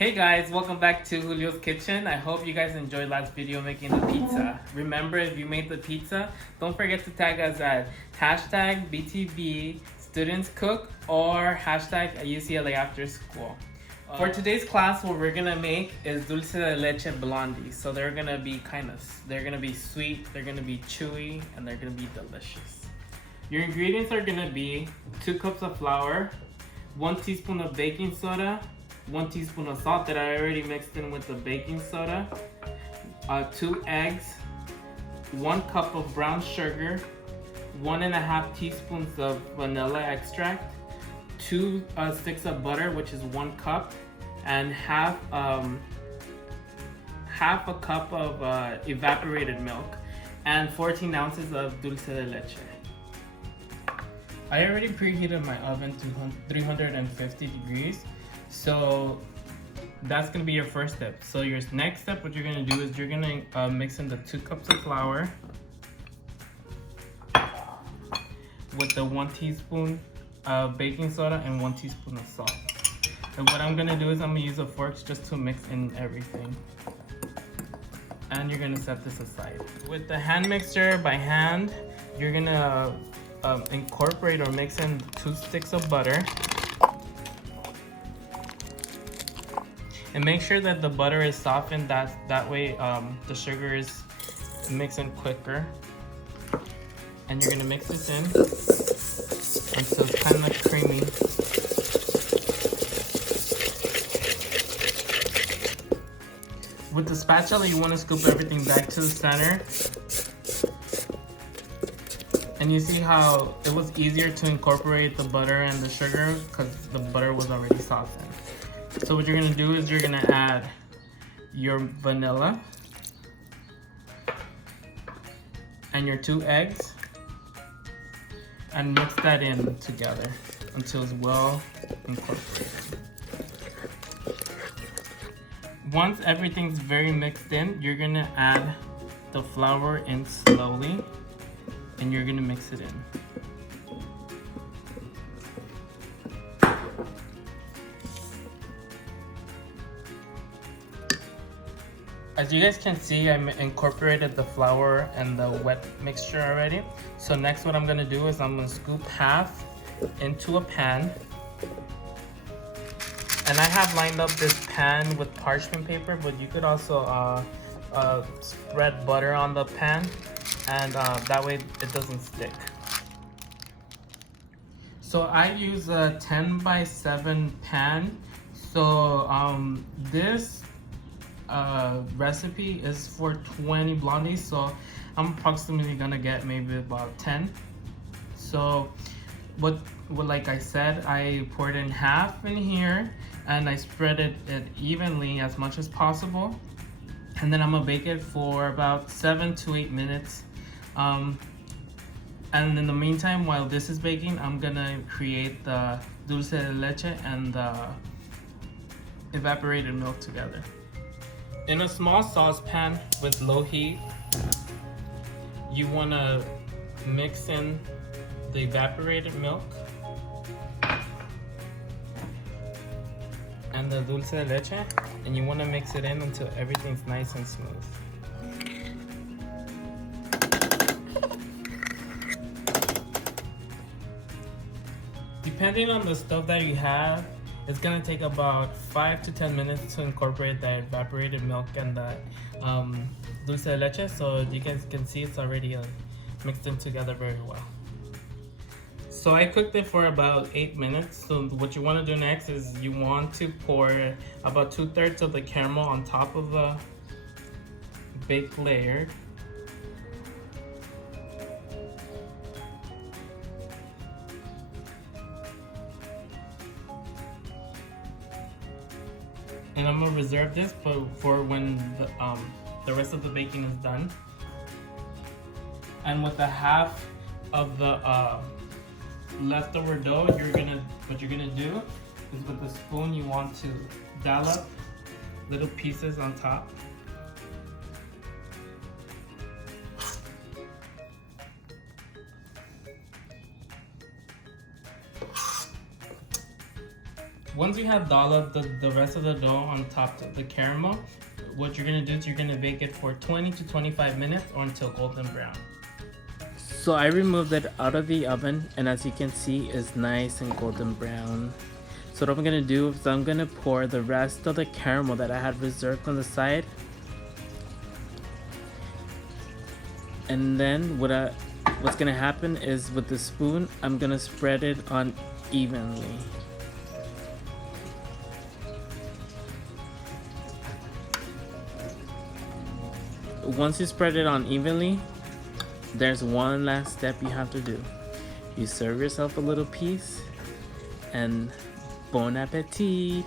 Hey guys, welcome back to Julio's Kitchen. I hope you guys enjoyed last video making the pizza. Remember, if you made the pizza, don't forget to tag us at hashtag BTB Students Cook or hashtag UCLA After School. For today's class, what we're gonna make is Dulce de Leche Blondies. So they're gonna be they're gonna be sweet, they're gonna be chewy, and they're gonna be delicious. Your ingredients are gonna be 2 cups of flour, 1 teaspoon of baking soda, 1 teaspoon of salt that I already mixed in with the baking soda, 2 eggs, 1 cup of brown sugar, 1.5 teaspoons of vanilla extract, 2 sticks of butter, which is 1 cup, and half a cup of evaporated milk, and 14 ounces of dulce de leche. I already preheated my oven to 350 degrees. So that's gonna be your first step. So your next step, what you're gonna do is you're gonna mix in the 2 cups of flour with the 1 teaspoon of baking soda and 1 teaspoon of salt. And what I'm gonna do is I'm gonna use a fork just to mix in everything. And you're gonna set this aside. With the hand mixer by hand, you're gonna incorporate or mix in 2 sticks of butter. And make sure that the butter is softened, that way the sugar is mixing quicker. And you're gonna mix this in until it's kind of creamy. With the spatula, you want to scoop everything back to the center. And you see how it was easier to incorporate the butter and the sugar because the butter was already softened. So what you're gonna do is you're gonna add your vanilla and your 2 eggs and mix that in together until it's well incorporated. Once everything's very mixed in, you're gonna add the flour in slowly and you're gonna mix it in. As you guys can see, I incorporated the flour and the wet mixture already. So next what I'm gonna do is I'm gonna scoop half into a pan. And I have lined up this pan with parchment paper, but you could also spread butter on the pan, and that way it doesn't stick. So I use a 10x7 pan. So this recipe is for 20 blondies, so I'm approximately gonna get maybe about 10. So what like I said, I poured in half in here and I spread it evenly as much as possible, and then I'm gonna bake it for about 7 to 8 minutes. And in the meantime, while this is baking, I'm gonna create the dulce de leche and the evaporated milk together. In a small saucepan with low heat, you want to mix in the evaporated milk and the dulce de leche, and you want to mix it in until everything's nice and smooth. Depending on the stuff that you have, it's gonna take about 5 to 10 minutes to incorporate the evaporated milk and the dulce de leche. So you guys can see it's already mixed in together very well. So I cooked it for about 8 minutes. So what you want to do next is you want to pour about 2/3 of the caramel on top of the baked layer. And I'm gonna reserve this for when the rest of the baking is done. And with the half of the leftover dough, what you're gonna do is with the spoon you want to dollop little pieces on top. once you have dolloped the rest of the dough on top of the caramel, what you're gonna do is you're gonna bake it for 20 to 25 minutes or until golden brown. So I removed it out of the oven, and as you can see, it's nice and golden brown. So what I'm gonna do is I'm gonna pour the rest of the caramel that I had reserved on the side, and then what's gonna happen is with the spoon, I'm gonna spread it on evenly. Once you spread it on evenly, there's one last step you have to do. You serve yourself a little piece, and bon appetit!